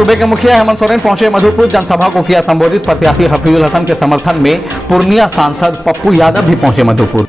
सूबे के मुखिया हेमंत सोरेन पहुंचे मधुपुर। जनसभा को किया संबोधित। प्रत्याशी हफीजुल हसन के समर्थन में पूर्णिया सांसद पप्पू यादव भी पहुंचे मधुपुर।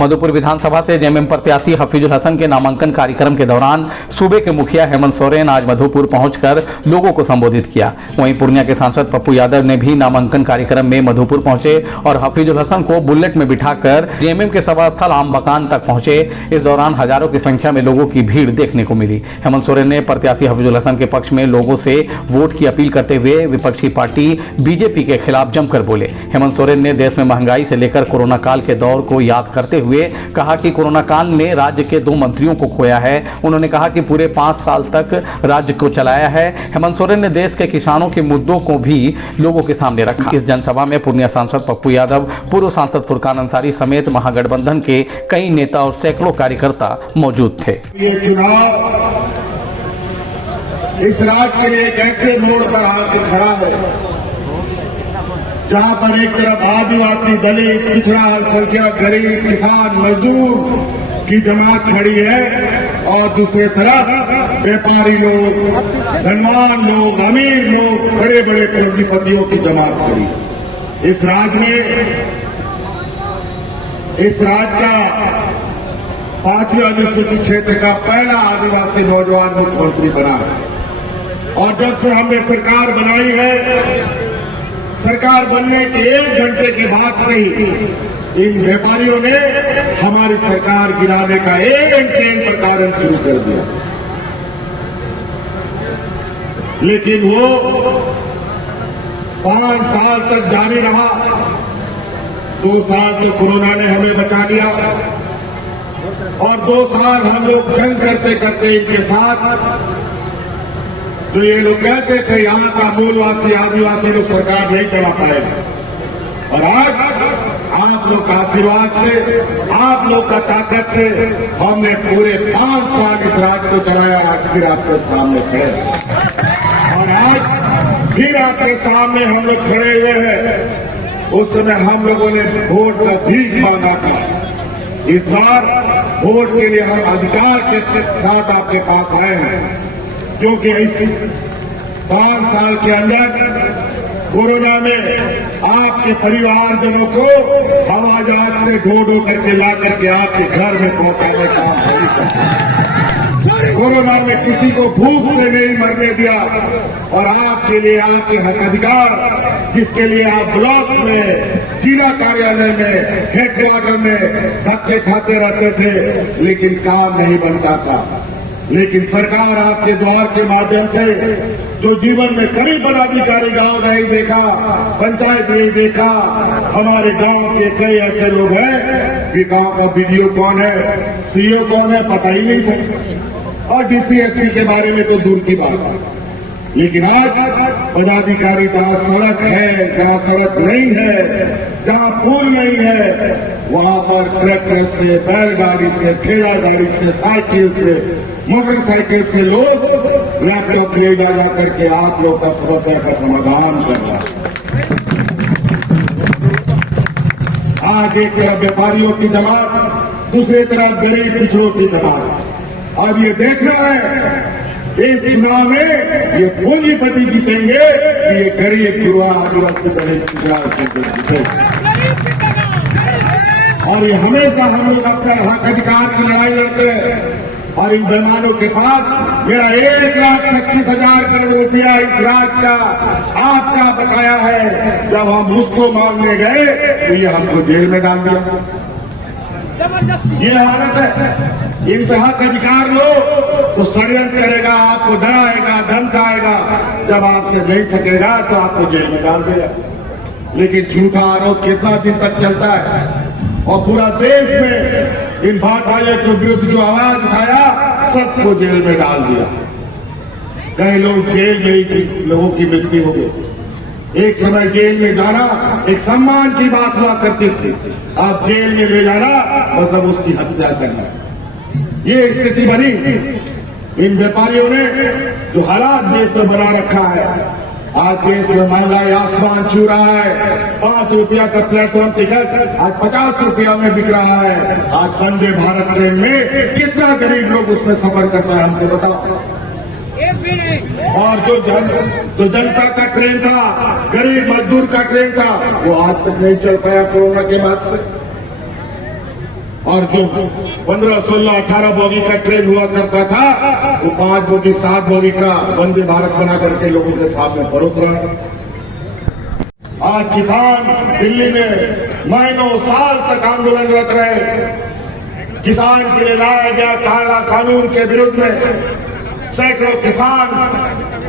मधुपुर विधानसभा से जेएमएम प्रत्याशी हफीजुल हसन के नामांकन कार्यक्रम के दौरान सूबे के मुखिया हेमंत सोरेन आज मधुपुर पहुंचकर लोगों को संबोधित किया। वहीं पूर्णिया के सांसद पप्पू यादव ने भी नामांकन कार्यक्रम में मधुपुर पहुंचे और हफीजुल हसन को बुलेट में बिठाकर जेएमएम के सभा स्थल आम बकान तक पहुंचे। इस दौरान हजारों की संख्या में लोगों की भीड़ देखने को मिली। हेमंत सोरेन ने प्रत्याशी हफीजुल हसन के पक्ष में लोगों से वोट की अपील करते हुए विपक्षी पार्टी बीजेपी के खिलाफ जमकर बोले। हेमंत सोरेन ने देश में महंगाई से लेकर कोरोना काल के दौर को याद करते हुए कहा कि कोरोना काल ने राज्य के 2 मंत्रियों को खोया है। उन्होंने कहा कि पूरे 5 साल तक राज्य को चलाया है। हेमंत सोरेन ने देश के किसानों के मुद्दों को भी लोगों के सामने रखा। इस जनसभा में पूर्णिया सांसद पप्पू यादव, पूर्व सांसद फुरकान अंसारी समेत महागठबंधन के कई नेता और सैकड़ों कार्यकर्ता मौजूद थे। ये चुनाव इस राज्य के लिए एक ऐसे मोड़ पर आकर खड़ा है जहां पर एक तरफ आदिवासी, दलित, पिछड़ा, अल्पसंख्यक, गरीब, किसान, मजदूर की जमात खड़ी है और दूसरे तरफ व्यापारी लोग, धनवान लोग, अमीर लोग, बड़े बड़े पूंजीपतियों की जमात खड़ी है। इस राज्य का 5वें अनुसूचित क्षेत्र का पहला आदिवासी नौजवान मुख्यमंत्री बना है और जब से हमने सरकार बनाई है, सरकार बनने के 1 घंटे के बाद से ही इन व्यापारियों ने हमारी सरकार गिराने का एक प्रकार शुरू कर दिया। लेकिन वो 5 साल तक जारी रहा। 2 साल तो कोरोना ने हमें बचा लिया और 2 साल हम लोग जंग करते करते इनके साथ तो ये लोग कहते थे यहाँ का मूलवासी आदिवासी लोग सरकार नहीं चला पाएगा और आज आप लोग का आशीर्वाद से, आप लोग का ताकत से हमने पूरे 5 साल इस राज्य को चलाया। आज फिर आपके सामने खड़े और आज फिर आपके सामने हम लोग खड़े हुए हैं। उस समय हम लोगों ने वोट का भीख मांगा था। इस बार वोट के लिए हम अधिकार के साथ आपके पास आए हैं क्योंकि इस 5 साल के अंदर कोरोना में आपके परिवारजनों को हवाई जहाज से ढो करके ला करके आपके घर में पहुंचाने का काम नहीं करता। कोरोना में किसी को भूख से नहीं मरने दिया और आपके लिए आपके हक अधिकार, जिसके लिए आप ब्लॉक में, जिला कार्यालय में, हेडक्वार्टर में धक्के खाते रहते थे लेकिन काम नहीं बनता था। लेकिन सरकार आपके द्वार के माध्यम से जो जीवन में कभी पदाधिकारी गांव नहीं देखा, पंचायत नहीं देखा, हमारे गांव के कई ऐसे लोग हैं कि गांव का बीडीओ कौन है, सीओ कौन है, पता ही नहीं था और डीसीएसपी के बारे में तो दूर की बात है। लेकिन आज पदाधिकारी जहां सड़क है, जहां सड़क नहीं है, जहां पुल नहीं है, वहां पर ट्रैक्टर से, बैलगाड़ी से, ठेला गाड़ी से, साइकिल से, मोटरसाइकिल से लोग लैपटॉप ले जा करके आप लोग का समस्या का समाधान कर रहा है। आज एक तरफ व्यापारियों की जमात, दूसरी तरफ गरीब पिछड़ों की जमात। अब ये देखना है इस चुनाव में ये पूंजीपति जीतेंगे कि ये गरीब युवा आदिवासी दलित पिछड़ा जीतेंगे। और ये हमेशा हम लोग अपने हक अधिकार की लड़ाई लड़ते हैं और इन बेईमानों के पास मेरा 1,36,000 करोड़ रुपया इस राज्य का आपका बकाया है। जब हम उसको मांगने गए तो ये हमको जेल में डाल दिया। ये हालत है। इनसे हक अधिकार लो तो षड्यंत्र करेगा, आपको डराएगा, धमकाएगा, जब आपसे नहीं सकेगा तो आपको जेल में डाल देगा। लेकिन झूठा आरोप कितना दिन तक चलता है और पूरा देश में इन भाटाइयों के विरुद्ध जो आवाज उठाया सबको जेल में डाल दिया। कई लोग जेल में ही लोगों की मृत्यु हो गई। एक समय जेल में जाना एक सम्मान की बात हुआ करती थी, अब जेल में ले जाना मतलब उसकी हत्या करना। ये स्थिति बनी। इन व्यापारियों ने जो हालात देश में बना रखा है, आज देश में महंगाई आसमान छू रहा है। 5 रुपया का प्लेटफॉर्म टिकट आज 50 रुपया में बिक रहा है। आज वंदे भारत ट्रेन में कितना गरीब लोग उसमें सफर करता है हमको बताओ। और जो जनता का ट्रेन था, गरीब मजदूर का ट्रेन था, वो आज तक नहीं चल पाया कोरोना के बाद से। और जो 15, 16, 18 बोगी का ट्रेन हुआ करता था, वो 5 बोगी 7 बोगी का वंदे भारत बना करके लोगों के सामने परोस रहा है। आज किसान दिल्ली में महीनों साल तक आंदोलनरत रहे। किसान के लिए लाया गया काला कानून के विरुद्ध में सैकड़ों किसान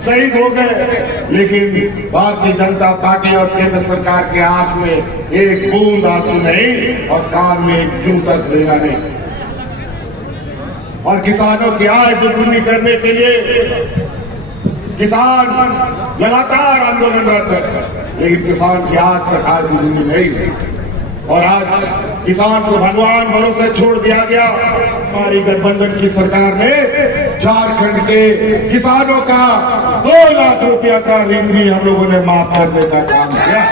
शहीद हो गए, लेकिन भारतीय जनता पार्टी और केंद्र सरकार के हाथ में एक बूंद आंसू नहीं और कान में एक जूं तक लेना नहीं। और किसानों की आय दुगुनी करने के लिए किसान लगातार आंदोलनरत है, लेकिन किसान की आज तक आय दुगुनी नहीं। और आज किसान को भगवान भरोसे छोड़ दिया गया। हमारी गठबंधन की सरकार ने झारखंड के किसानों का 2 लाख रुपया का ऋण भी हम लोगों ने माफ करने का काम किया।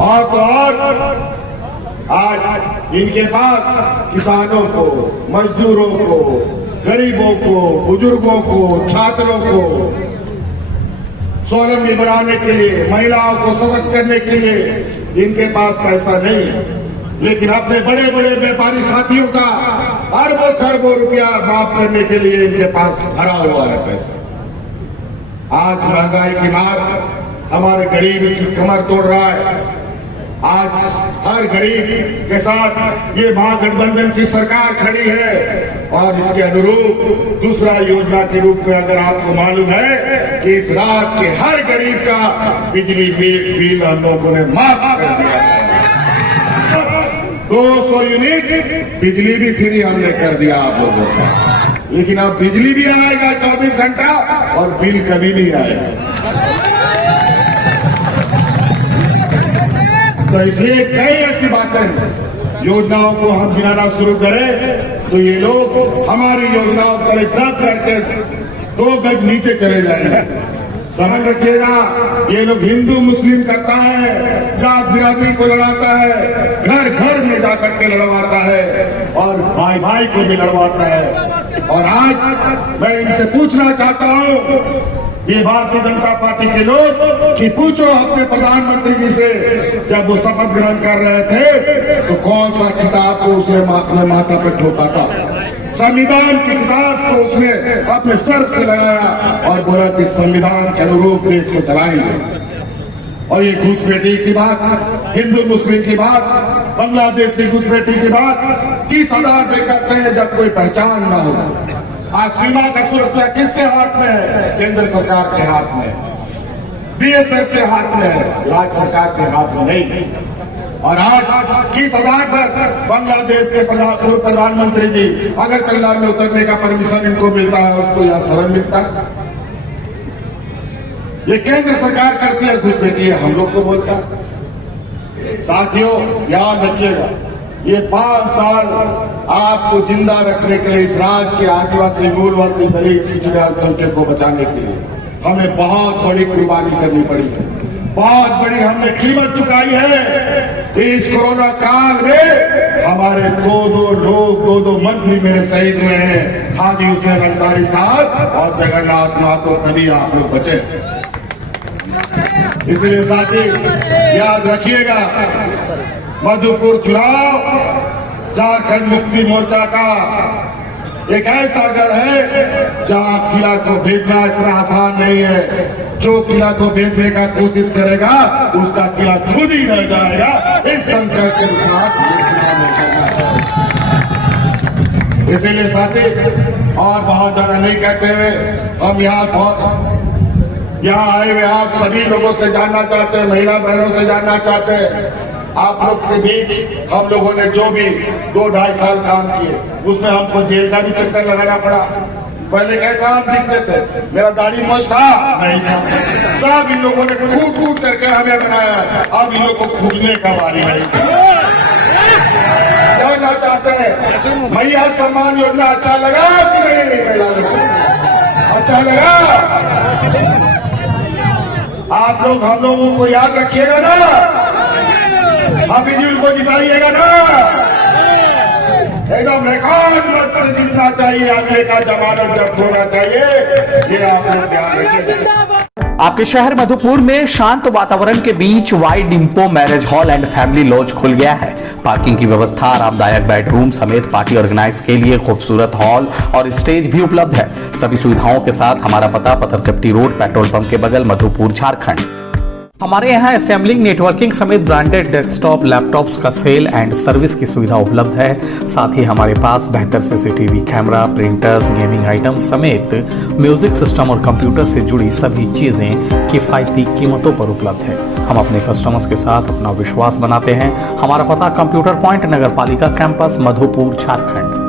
और तो और आज इनके पास किसानों को, मजदूरों को, गरीबों को, बुजुर्गों को, छात्रों को स्वावलंबी बनाने के लिए, महिलाओं को सशक्त करने के लिए इनके पास पैसा नहीं, लेकिन अपने बड़े बड़े व्यापारी साथियों का अरबों खरबों रुपया माफ करने के लिए इनके पास भरा हुआ है पैसा। आज महंगाई की मार हमारे गरीब की कमर तोड़ रहा है। आज हर गरीब के साथ ये महागठबंधन की सरकार खड़ी है। और इसके अनुरूप दूसरा योजना के रूप में अगर आपको मालूम है कि इस रात के हर गरीब का बिजली बिल हम लोगों ने माफ कर दिया है। 200 यूनिट बिजली भी फ्री हमने कर दिया आप लोगों का, लेकिन अब बिजली भी आएगा 24 घंटा और बिल कभी नहीं आएगा। तो इसलिए कई ऐसी बातें, योजनाओं को हम गिनाना शुरू करें तो ये लोग हमारी योजनाओं पर दब करके 2 गज नीचे चले जाएंगे। समझ रखिएगा, ये लोग हिंदू मुस्लिम करता है, जात बिरादरी को लड़ाता है, घर घर में जाकर के लड़वाता है और भाई भाई को भी लड़वाता है। और आज मैं इनसे पूछना चाहता हूं, ये भारतीय जनता पार्टी के लोग, कि पूछो अपने प्रधानमंत्री जी से, जब वो शपथ ग्रहण कर रहे थे तो कौन सा किताब को उसने अपने माथा पर ठोका था? संविधान की किताब को उसने अपने सर से लगाया और बोला कि संविधान के अनुरूप देश को चलाएंगे। और ये घुसपैठी की बात, हिंदू मुस्लिम की बात, बांग्लादेशी घुसपैठी की बात किस आधार पे करते हैं जब कोई पहचान ना हो? आज सीमा का सुरक्षा किसके हाथ में है? केंद्र सरकार के हाथ में, बीएसएफ के हाथ में है, राज्य सरकार के हाथ में नहीं। और आज किस आधार पर बांग्लादेश के पूर्व प्रधानमंत्री जी अगरतला में उतरने का परमिशन इनको मिलता है, उसको यहाँ शरण मिलता है? ये केंद्र सरकार करती है घुसपैठी, हम लोग को बोलता है। साथियों ध्यान रखिएगा, ये 5 साल आपको जिंदा रखने के लिए इस राज्य के आदिवासी, मूलवासी, दलित, पिछड़े अल्पसंख्यक को बचाने के लिए हमें बहुत बड़ी कुर्बानी करनी पड़ी है, बहुत बड़ी हमने कीमत चुकाई है। इस कोरोना काल में हमारे 2 लोग, 2 मंत्री मेरे शहीद हुए हैं, हाजी हुसैन अंसारी साहब और जगन्नाथ महतो, तभी आप लोग बचे। इसलिए साथी याद रखिएगा, मधुपुर चुनाव झारखंड मुक्ति मोर्चा का एक ऐसा गढ़ है जहां किला को भेजना इतना आसान नहीं है। जो किला को भेजने का कोशिश करेगा उसका किला खुद ही रह जाएगा। इस संकट के साथ इसीलिए साथी और बहुत ज्यादा नहीं कहते हुए हम यहाँ आए हुए आप सभी लोगों से जानना चाहते हैं, महिला बहनों से जानना चाहते हैं, आप लोग के बीच हम लोगों ने जो भी 2-2.5 साल काम किए उसमें हमको जेल का भी चक्कर लगाना पड़ा। पहले कैसा हम दिखते थे, मेरा दाढ़ी मोछ था नहीं था, सब इन लोगों ने कूट करके हमें बनाया। अब इन लोगों को कूटने का बारी है। जानना चाहते हैं मैया सम्मान योजना अच्छा लगा कि नहीं? अच्छा लगा? आप लोग हम लोगों को याद रखिएगा ना, हाफिजुल को जिताइएगा ना, एकदम रिकॉर्ड मत से जीतना चाहिए। नहीं आदमी का जमानत जब्त होना चाहिए, ये आपने ध्यान रखें। आपके शहर मधुपुर में शांत वातावरण के बीच वाइड डिम्पो marriage hall and family lodge खुल गया है। पार्किंग की व्यवस्था, आरामदायक बेडरूम समेत पार्टी ऑर्गेनाइज के लिए खूबसूरत हॉल और स्टेज भी उपलब्ध है। सभी सुविधाओं के साथ हमारा पता पत्थरचट्टी रोड, पेट्रोल पंप के बगल, मधुपुर, झारखंड। हमारे यहाँ असेंबलिंग, नेटवर्किंग समेत ब्रांडेड डेस्कटॉप, लैपटॉप्स का सेल एंड सर्विस की सुविधा उपलब्ध है। साथ ही हमारे पास बेहतर CCTV camera, printers, gaming item समेत म्यूजिक सिस्टम और कंप्यूटर से जुड़ी सभी चीजें किफायती कीमतों पर उपलब्ध है। हम अपने कस्टमर्स के साथ अपना विश्वास बनाते हैं। हमारा पता कंप्यूटर पॉइंट, नगर पालिका कैंपस, मधुपुर, झारखंड।